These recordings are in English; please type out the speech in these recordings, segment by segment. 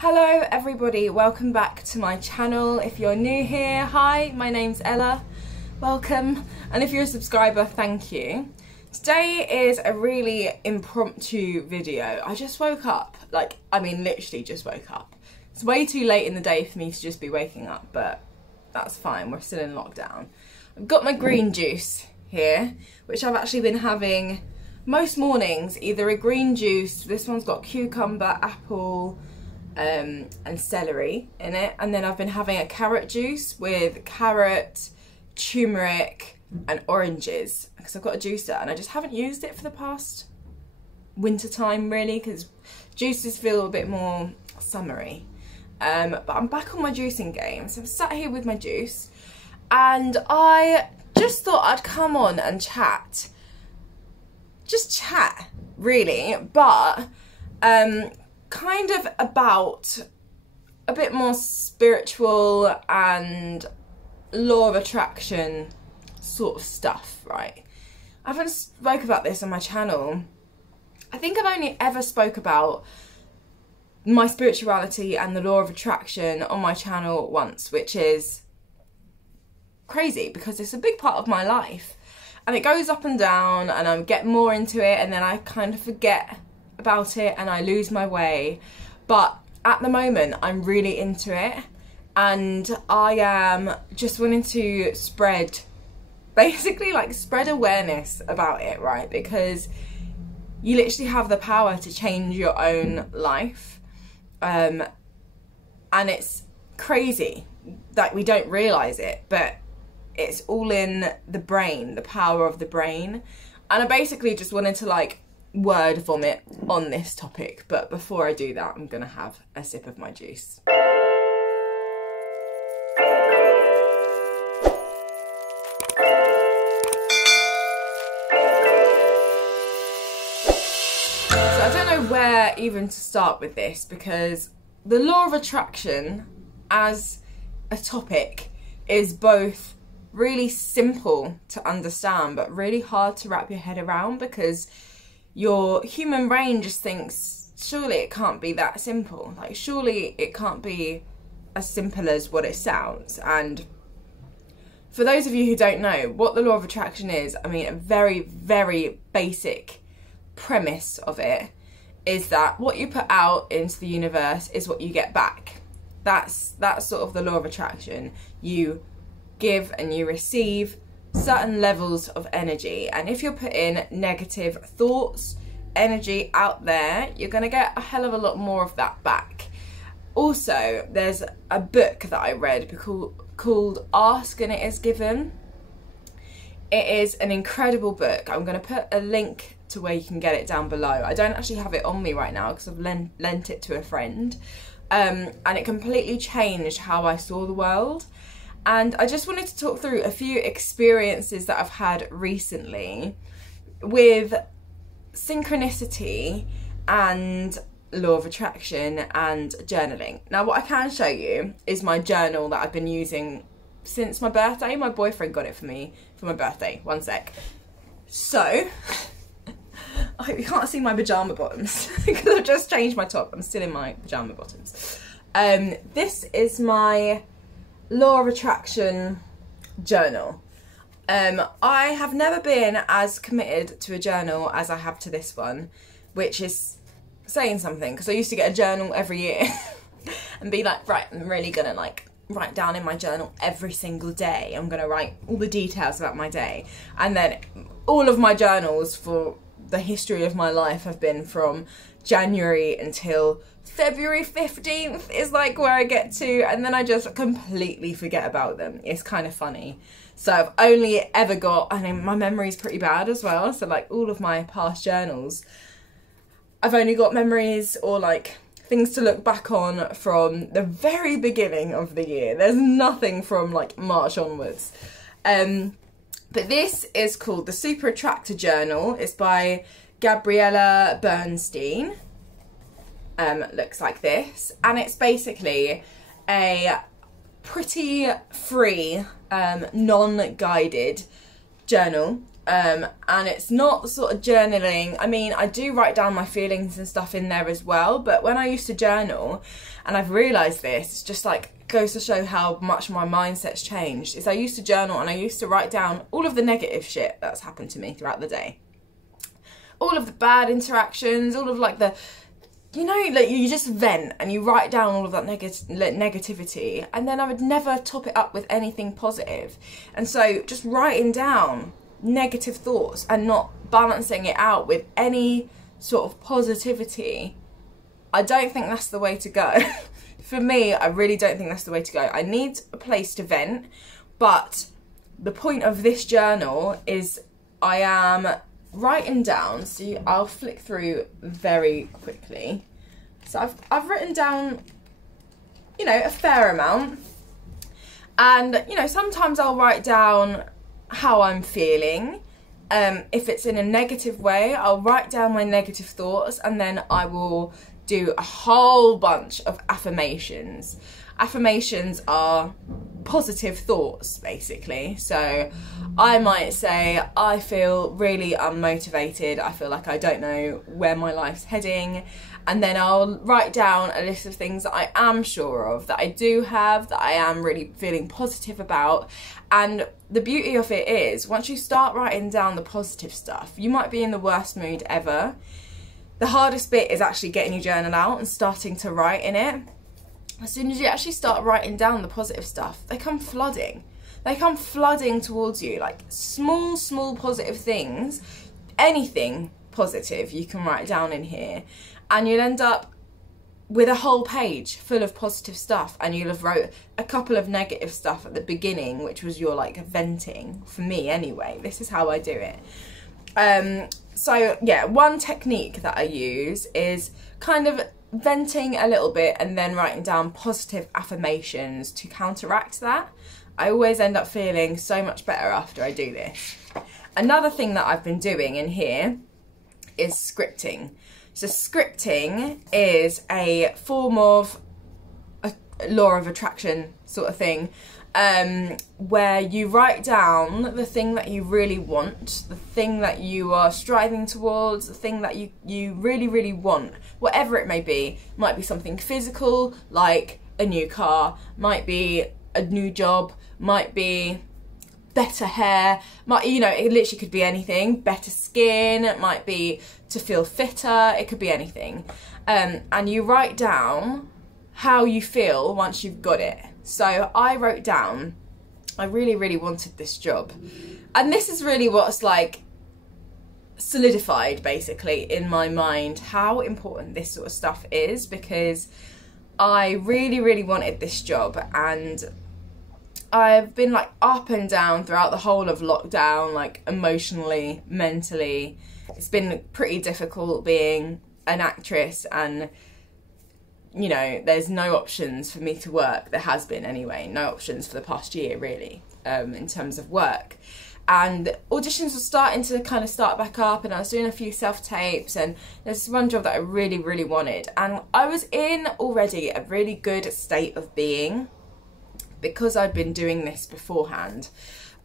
Hello everybody, welcome back to my channel. If you're new here, hi, my name's Ella, welcome. And if you're a subscriber, thank you. Today is a really impromptu video. I just woke up, literally just woke up. It's way too late in the day for me to just be waking up, but that's fine, we're still in lockdown. I've got my green juice here, which I've actually been having most mornings, either a green juice, this one's got cucumber, apple, and celery in it, and then I've been having a carrot juice with carrot, turmeric and oranges because I've got a juicer and I just haven't used it for the past winter time really, because juices feel a bit more summery. But I'm back on my juicing game, so I'm sat here with my juice and I just thought I'd come on and chat, just chat really, but kind of about a bit more spiritual and law of attraction sort of stuff, right? I haven't spoke about this on my channel. I think I've only ever spoke about my spirituality and the law of attraction on my channel once, which is crazy because it's a big part of my life and it goes up and down and I get more into it and then I kind of forget about it and I lose my way. But at the moment I'm really into it and I am just wanting to spread, basically like spread awareness about it, right? Because you literally have the power to change your own life, and it's crazy that we don't realise it, but it's all in the brain, the power of the brain. And I basically just wanted to word vomit on this topic, but before I do that I'm gonna have a sip of my juice. So I don't know where even to start with this, because the law of attraction as a topic is both really simple to understand but really hard to wrap your head around, because your human brain just thinks, surely it can't be that simple. Like, surely it can't be as simple as what it sounds. And for those of you who don't know what the law of attraction is, I mean, a very, very basic premise of it is that what you put out into the universe is what you get back. That's sort of the law of attraction. You give and you receive certain levels of energy, and if you're putting negative thoughts, energy out there, you're going to get a hell of a lot more of that back. Also, there's a book that I read called Ask and It Is Given. It is an incredible book. I'm going to put a link to where you can get it down below. I don't actually have it on me right now because I've lent it to a friend, and it completely changed how I saw the world. And I just wanted to talk through a few experiences that I've had recently with synchronicity and law of attraction and journaling. Now, what I can show you is my journal that I've been using since my birthday. My boyfriend got it for me for my birthday. One sec. So, I hope you can't see my pyjama bottoms because I've just changed my top. I'm still in my pyjama bottoms. This is my law of attraction journal. I have never been as committed to a journal as I have to this one, which is saying something, because I used to get a journal every year and be like, right, I'm really gonna write down in my journal every single day. I'm gonna write all the details about my day. And then all of my journals for the history of my life have been from January until February 15th is where I get to, and then I just completely forget about them. It's kind of funny. So I've only ever got, I mean, my memory's pretty bad as well, so all of my past journals, I've only got memories or things to look back on from the very beginning of the year. There's nothing from March onwards. But this is called the Super Attractor Journal. It's by Gabriella Bernstein. Looks like this, and it's basically a pretty free, non-guided journal and it's not sort of journaling. I mean, I do write down my feelings and stuff in there as well, but when I used to journal, and I've realised this, it's just like goes to show how much my mindset's changed, is I used to journal and I used to write down all of the negative shit that's happened to me throughout the day. All of the bad interactions, all of like the, you know, like you just vent and you write down all of that negativity, and then I would never top it up with anything positive. And so just writing down negative thoughts and not balancing it out with any sort of positivity, I don't think that's the way to go. For me, I really don't think that's the way to go. I need a place to vent, but the point of this journal is I am writing down, so I'll flick through very quickly. So I've written down, you know, a fair amount, and you know, sometimes I'll write down how I'm feeling. If it's in a negative way, I'll write down my negative thoughts, and then I will do a whole bunch of affirmations. Affirmations are positive thoughts, basically. So I might say, I feel really unmotivated, I feel like I don't know where my life's heading, and then I'll write down a list of things that I am sure of, that I do have, that I am really feeling positive about. And the beauty of it is, once you start writing down the positive stuff, you might be in the worst mood ever. The hardest bit is actually getting your journal out and starting to write in it. As soon as you actually start writing down the positive stuff, they come flooding. They come flooding towards you, like small positive things. Anything positive you can write down in here, and you'll end up with a whole page full of positive stuff, and you'll have wrote a couple of negative stuff at the beginning, which was your like venting. For me anyway, this is how I do it. So yeah, one technique that I use is kind of venting a little bit and then writing down positive affirmations to counteract that. I always end up feeling so much better after I do this. Another thing that I've been doing in here is scripting. So scripting is a form of a law of attraction sort of thing, where you write down the thing that you really want, the thing that you are striving towards, the thing that you really want, whatever it may be. Might be something physical, like a new car, might be a new job, might be better hair, might, you know, it literally could be anything. Better skin, it might be to feel fitter, it could be anything. And you write down how you feel once you've got it. So I wrote down, I really wanted this job. And this is really what's like solidified basically in my mind how important this sort of stuff is, because I really wanted this job, and I've been like up and down throughout the whole of lockdown, like emotionally, mentally. It's been pretty difficult being an actress, and you know, there's no options for me to work. There has been anyway, no options for the past year really, in terms of work. And auditions were starting to kind of start back up, and I was doing a few self-tapes, and there's this one job that I really wanted. And I was in already a really good state of being, because I'd been doing this beforehand.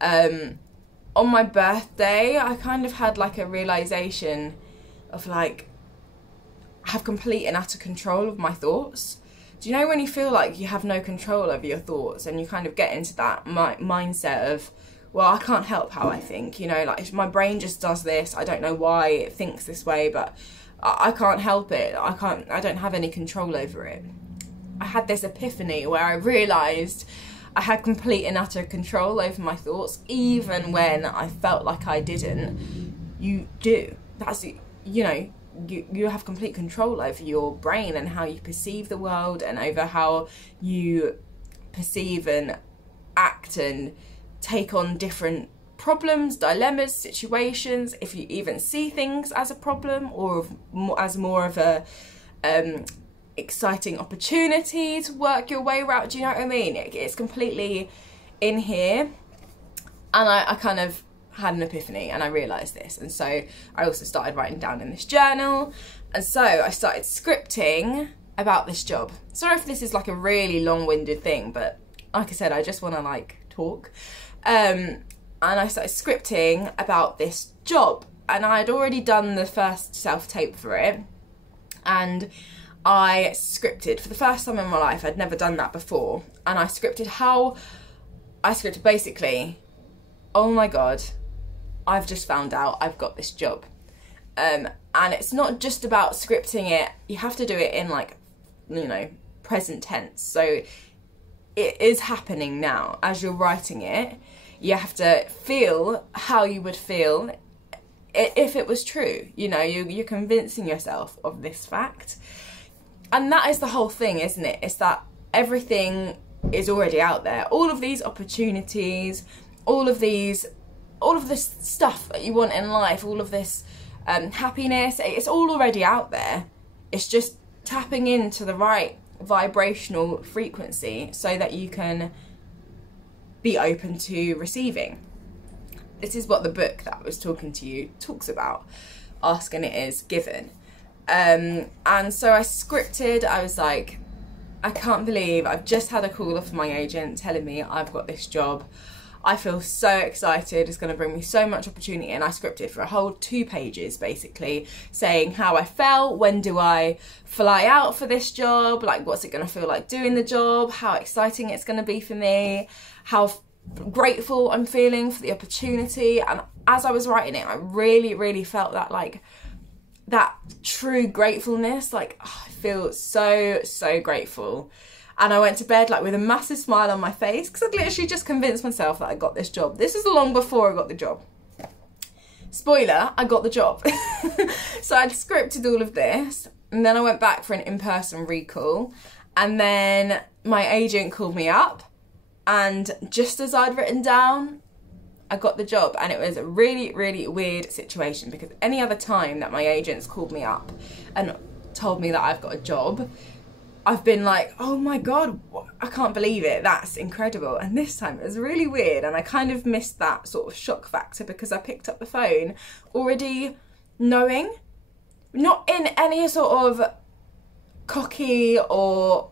On my birthday, I kind of had like a realisation of like, I have complete and utter control of my thoughts. Do you know when you feel like you have no control over your thoughts, and you kind of get into that mindset of, well, I can't help how I think, you know, like my brain just does this, I don't know why it thinks this way, but I can't help it, I don't have any control over it. I had this epiphany where I realised I had complete and utter control over my thoughts, even when I felt like I didn't. You do. That's, you know, you have complete control over your brain and how you perceive the world, and over how you perceive and act and take on different problems, dilemmas, situations. If you even see things as a problem, or as more of a exciting opportunity to work your way around, do you know what I mean? It's completely in here. And I kind of had an epiphany, and I realised this, and so I also started writing down in this journal, and so I started scripting about this job. Sorry if this is like a really long-winded thing, but like I said, I just want to like talk. And and I started scripting about this job, and I'd already done the first self-tape for it, and I scripted for the first time in my life. I'd never done that before, and I scripted basically, oh my god, I've just found out I've got this job. And it's not just about scripting it, you have to do it in like, you know, present tense. So it is happening now. As you're writing it, you have to feel how you would feel if it was true. You know, you're convincing yourself of this fact. And that is the whole thing, isn't it? It's that everything is already out there. All of these opportunities, all of this stuff that you want in life, all of this happiness, it's all already out there. It's just tapping into the right vibrational frequency so that you can be open to receiving. This is what the book that I was talking to you talks about. Ask and it is given. And so I scripted. I was like, I can't believe I've just had a call off my agent telling me I've got this job. I feel so excited, it's going to bring me so much opportunity. And I scripted for a whole 2 pages basically, saying how I felt, when do I fly out for this job, like what's it going to feel like doing the job, how exciting it's going to be for me, how grateful I'm feeling for the opportunity. And as I was writing it, I really felt that, like, that true gratefulness. Like, oh, I feel so grateful. And I went to bed like with a massive smile on my face because I'd literally just convinced myself that I got this job. This is long before I got the job. Spoiler, I got the job. So I'd scripted all of this, and then I went back for an in-person recall, and then my agent called me up, and just as I'd written down, I got the job. And it was a really weird situation, because any other time that my agents called me up and told me that I've got a job, I've been like, oh my god, I can't believe it, that's incredible. And this time it was really weird, and I kind of missed that sort of shock factor because I picked up the phone already knowing, not in any sort of cocky or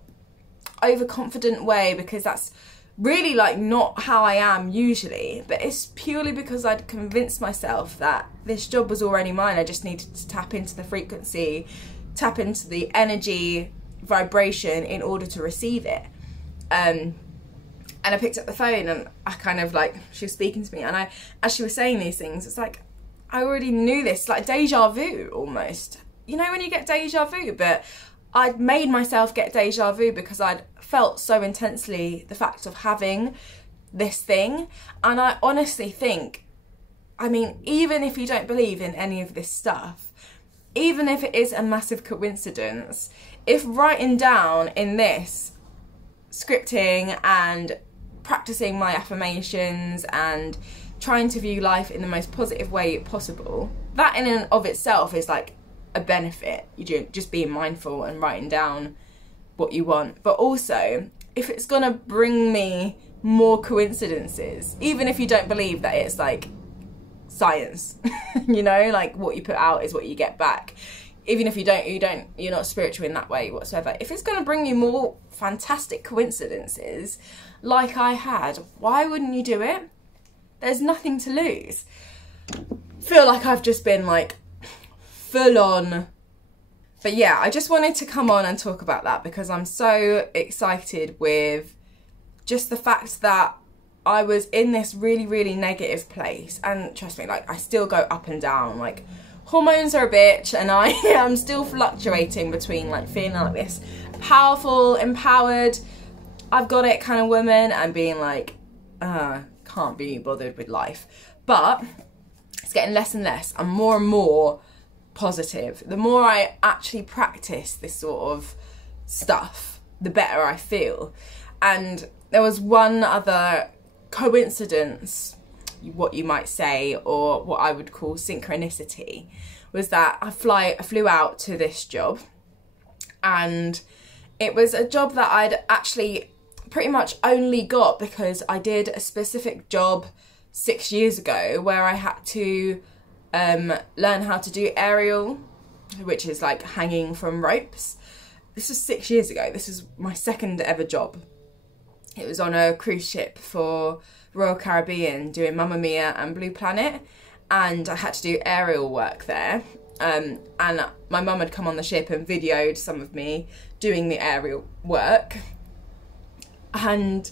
overconfident way, because that's really like not how I am usually, but it's purely because I'd convinced myself that this job was already mine. I just needed to tap into the frequency, tap into the energy, vibration in order to receive it. And I picked up the phone, and I kind of like, she was speaking to me, and as she was saying these things, it's like I already knew this, like deja vu almost. You know when you get deja vu? But I'd made myself get deja vu because I'd felt so intensely the fact of having this thing. And I honestly think, I mean, even if you don't believe in any of this stuff, even if it is a massive coincidence, if writing down in this, scripting and practicing my affirmations and trying to view life in the most positive way possible, that in and of itself is like a benefit. You just being mindful and writing down what you want. But also, if it's gonna bring me more coincidences, even if you don't believe that it's like science, you know, like what you put out is what you get back. Even if you're not spiritual in that way whatsoever. If it's going to bring you more fantastic coincidences, like I had, why wouldn't you do it? There's nothing to lose. Feel like I've just been like full on. But yeah, I just wanted to come on and talk about that because I'm so excited with just the fact that I was in this really negative place. And trust me, like I still go up and down, like hormones are a bitch, and I am still fluctuating between like feeling like this powerful, empowered, I've got it kind of woman, and being like, can't be bothered with life. But it's getting less and less and more positive. The more I actually practice this sort of stuff, the better I feel. And there was one other coincidence, what you might say, or what I would call synchronicity, was that I flew out to this job, and it was a job that I'd actually pretty much only got because I did a specific job 6 years ago where I had to learn how to do aerial, which is like hanging from ropes. This was 6 years ago. This is my second ever job. It was on a cruise ship for Royal Caribbean doing Mamma Mia and Blue Planet, and I had to do aerial work there. And my mum had come on the ship and videoed some of me doing the aerial work. And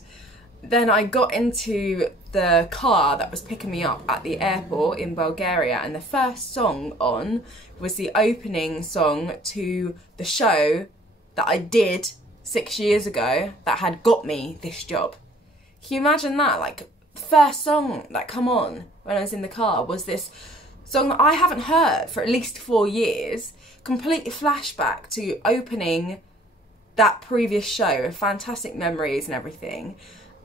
then I got into the car that was picking me up at the airport in Bulgaria, and the first song on was the opening song to the show that I did 6 years ago that had got me this job. Can you imagine that? Like, the first song that come on when I was in the car was this song that I haven't heard for at least 4 years, complete flashback to opening that previous show, fantastic memories and everything.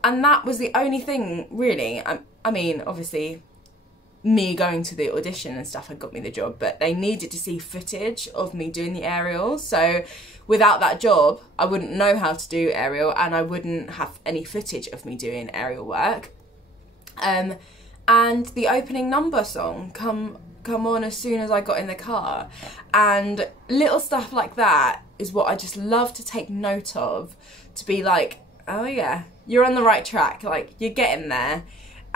And that was the only thing, really. I mean, obviously, me going to the audition and stuff had got me the job, but they needed to see footage of me doing the aerial. So without that job, I wouldn't know how to do aerial, and I wouldn't have any footage of me doing aerial work. And the opening number song come on as soon as I got in the car. And little stuff like that is what I just love to take note of, to be like, oh yeah, you're on the right track, like, you're getting there.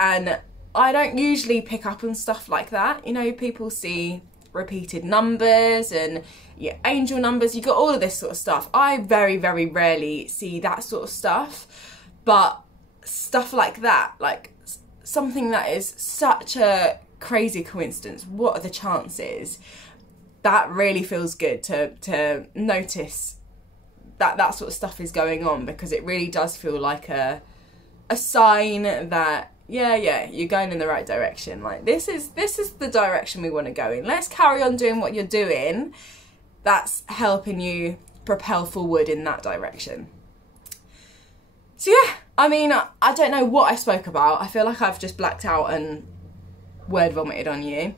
And I don't usually pick up on stuff like that. You know, people see repeated numbers and angel numbers, you got all of this sort of stuff. I very, very rarely see that sort of stuff, but stuff like that, like something that is such a crazy coincidence, what are the chances? That really feels good to notice that sort of stuff is going on, because it really does feel like a sign that yeah, you're going in the right direction. Like, this is the direction we want to go in. Let's carry on doing what you're doing. That's helping you propel forward in that direction. So yeah, I mean, I don't know what I spoke about. I feel like I've just blacked out and word vomited on you.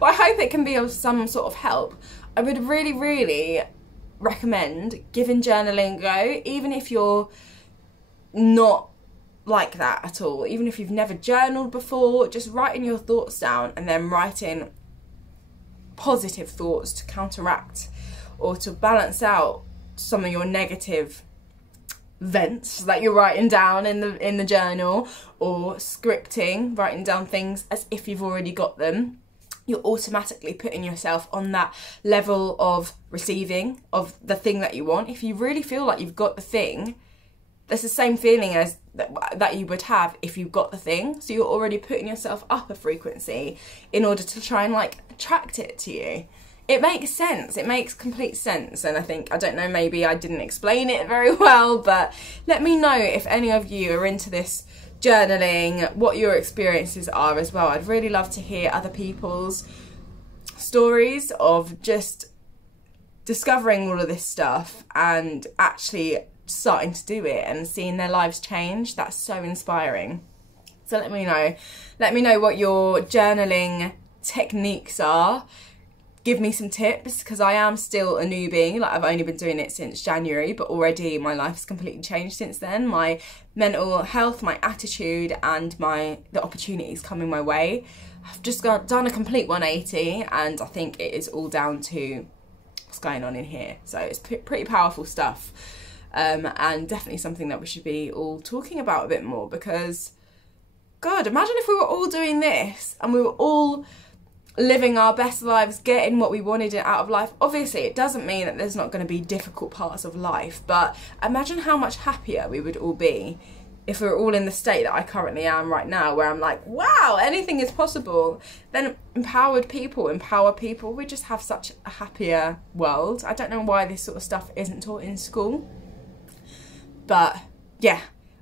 Well, I hope it can be of some sort of help. I would really, really recommend giving journaling a go, even if you're not like that at all, even if you've never journaled before. Just writing your thoughts down and then writing positive thoughts to counteract or to balance out some of your negative vents that you're writing down in the journal, or scripting, writing down things as if you've already got them. You're automatically putting yourself on that level of receiving of the thing that you want. If you really feel like you've got the thing, that's the same feeling as that you would have if you got the thing. So you're already putting yourself up a frequency in order to try and like attract it to you. It makes sense. It makes complete sense. And I don't know, maybe I didn't explain it very well, but let me know if any of you are into this journaling, what your experiences are as well. I'd really love to hear other people's stories of just discovering all of this stuff and actually starting to do it and seeing their lives change. That's so inspiring. So let me know what your journaling techniques are. Give me some tips, because I am still a newbie. Like, I've only been doing it since January, but already my life's completely changed since then. My mental health, my attitude, and the opportunities coming my way. I've just done a complete 180, and I think it is all down to what's going on in here. So it's pretty powerful stuff, and definitely something that we should be all talking about a bit more, because God, imagine if we were all doing this and we were all living our best lives, getting what we wanted out of life. Obviously, it doesn't mean that there's not going to be difficult parts of life, but imagine how much happier we would all be if we were all in the state that I currently am right now, where I'm like, wow, anything is possible. Then empowered people empower people. We just have such a happier world. I don't know why this sort of stuff isn't taught in school, but yeah.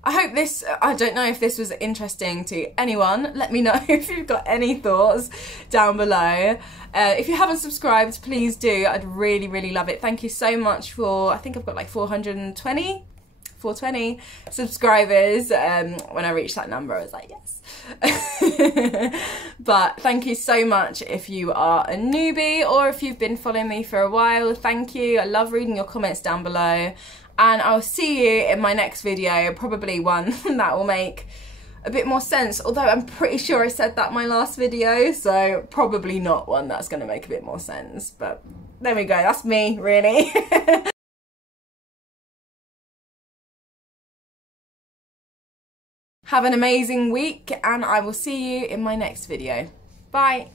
I hope I don't know if this was interesting to anyone. Let me know if you've got any thoughts down below. If you haven't subscribed, please do. I'd really, really love it. Thank you so much for, I think I've got like 420 subscribers. When I reached that number, I was like, yes. But thank you so much if you are a newbie, or if you've been following me for a while. Thank you. I love reading your comments down below. And I'll see you in my next video, probably one that will make a bit more sense, although I'm pretty sure I said that in my last video, so probably not one that's going to make a bit more sense. But there we go, that's me, really. Have an amazing week and I will see you in my next video. Bye.